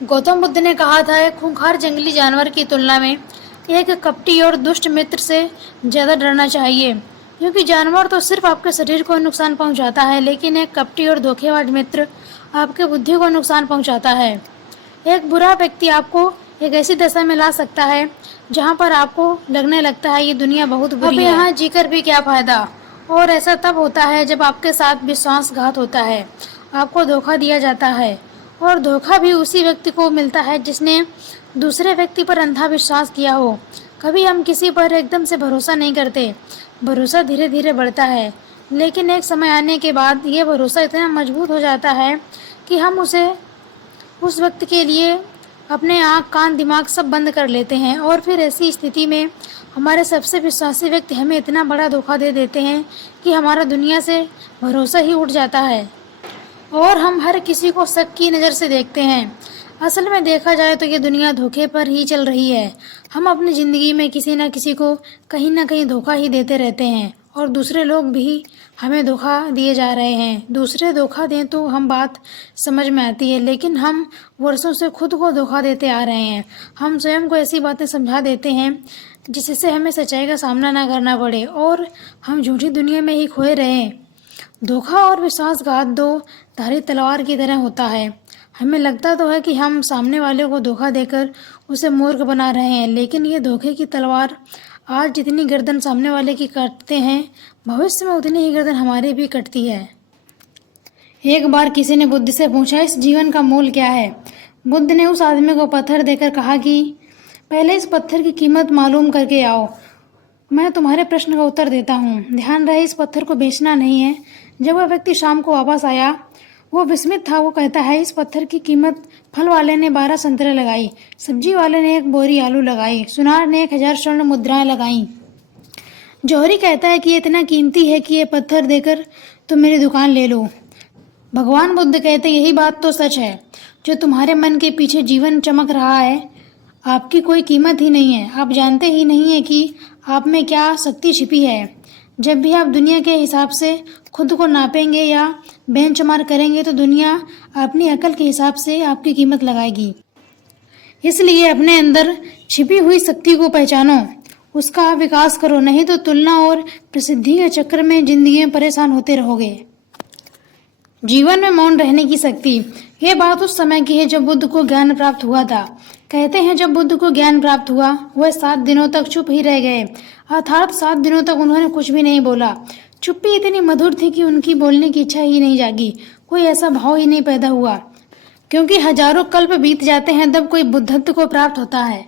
गौतम बुद्ध ने कहा था, एक खूंखार जंगली जानवर की तुलना में एक कपटी और दुष्ट मित्र से ज़्यादा डरना चाहिए, क्योंकि जानवर तो सिर्फ आपके शरीर को नुकसान पहुंचाता है, लेकिन एक कपटी और धोखेबाज मित्र आपके बुद्धि को नुकसान पहुंचाता है। एक बुरा व्यक्ति आपको एक ऐसी दशा में ला सकता है जहां पर आपको लगने लगता है ये दुनिया बहुत बुरी है। अब यहाँ जीकर भी क्या फ़ायदा। और ऐसा तब होता है जब आपके साथ विश्वासघात होता है, आपको धोखा दिया जाता है। और धोखा भी उसी व्यक्ति को मिलता है जिसने दूसरे व्यक्ति पर अंधा विश्वास किया हो। कभी हम किसी पर एकदम से भरोसा नहीं करते, भरोसा धीरे धीरे बढ़ता है, लेकिन एक समय आने के बाद ये भरोसा इतना मजबूत हो जाता है कि हम उस वक्त के लिए अपने आँख कान दिमाग सब बंद कर लेते हैं। और फिर ऐसी स्थिति में हमारे सबसे विश्वासी व्यक्ति हमें इतना बड़ा धोखा दे देते हैं कि हमारा दुनिया से भरोसा ही उठ जाता है और हम हर किसी को शक की नज़र से देखते हैं। असल में देखा जाए तो ये दुनिया धोखे पर ही चल रही है। हम अपनी ज़िंदगी में किसी न किसी को कहीं ना कहीं धोखा ही देते रहते हैं और दूसरे लोग भी हमें धोखा दिए जा रहे हैं। दूसरे धोखा दें तो हम बात समझ में आती है, लेकिन हम वर्षों से खुद को धोखा देते आ रहे हैं। हम स्वयं को ऐसी बातें समझा देते हैं जिससे हमें सच्चाई का सामना ना करना पड़े और हम झूठी दुनिया में ही खोए रहें। धोखा और विश्वासघात दो धारी तलवार की तरह होता है। हमें लगता तो है कि हम सामने वाले को धोखा देकर उसे मूर्ख बना रहे हैं, लेकिन ये धोखे की तलवार आज जितनी गर्दन सामने वाले की काटते हैं, भविष्य में उतनी ही गर्दन हमारी भी कटती है। एक बार किसी ने बुद्ध से पूछा, इस जीवन का मूल क्या है? बुद्ध ने उस आदमी को पत्थर देकर कहा कि पहले इस पत्थर की कीमत मालूम करके आओ, मैं तुम्हारे प्रश्न का उत्तर देता हूँ। ध्यान रहे, इस पत्थर को बेचना नहीं है। जब वह व्यक्ति शाम को वापस आया, वो विस्मित था। वो कहता है, इस पत्थर की कीमत फल वाले ने 12 संतरे लगाई, सब्जी वाले ने 1 बोरी आलू लगाई, सुनार ने 1000 स्वर्ण मुद्राएं लगाई। जौहरी कहता है कि ये इतना कीमती है कि ये पत्थर देकर तुम मेरी दुकान ले लो। भगवान बुद्ध कहते, यही बात तो सच है। जो तुम्हारे मन के पीछे जीवन चमक रहा है, आपकी कोई कीमत ही नहीं है। आप जानते ही नहीं है कि आप में क्या शक्ति छिपी है। जब भी आप दुनिया के हिसाब से खुद को नापेंगे या बेंचमार्क करेंगे तो दुनिया अपनी अकल के हिसाब से आपकी कीमत लगाएगी। इसलिए अपने अंदर छिपी हुई शक्ति को पहचानो, उसका विकास करो, नहीं तो तुलना और प्रसिद्धि के चक्कर में जिंदगी में परेशान होते रहोगे। जीवन में मौन रहने की शक्ति। यह बात उस समय की है जब बुद्ध को ज्ञान प्राप्त हुआ था। कहते हैं, जब बुद्ध को ज्ञान प्राप्त हुआ, वह 7 दिनों तक चुप ही रह गए, अर्थात 7 दिनों तक उन्होंने कुछ भी नहीं बोला। चुप्पी इतनी मधुर थी कि उनकी बोलने की इच्छा ही नहीं जागी, कोई ऐसा भाव ही नहीं पैदा हुआ, क्योंकि हजारों कल्प बीत जाते हैं तब कोई बुद्धत्व को प्राप्त होता है।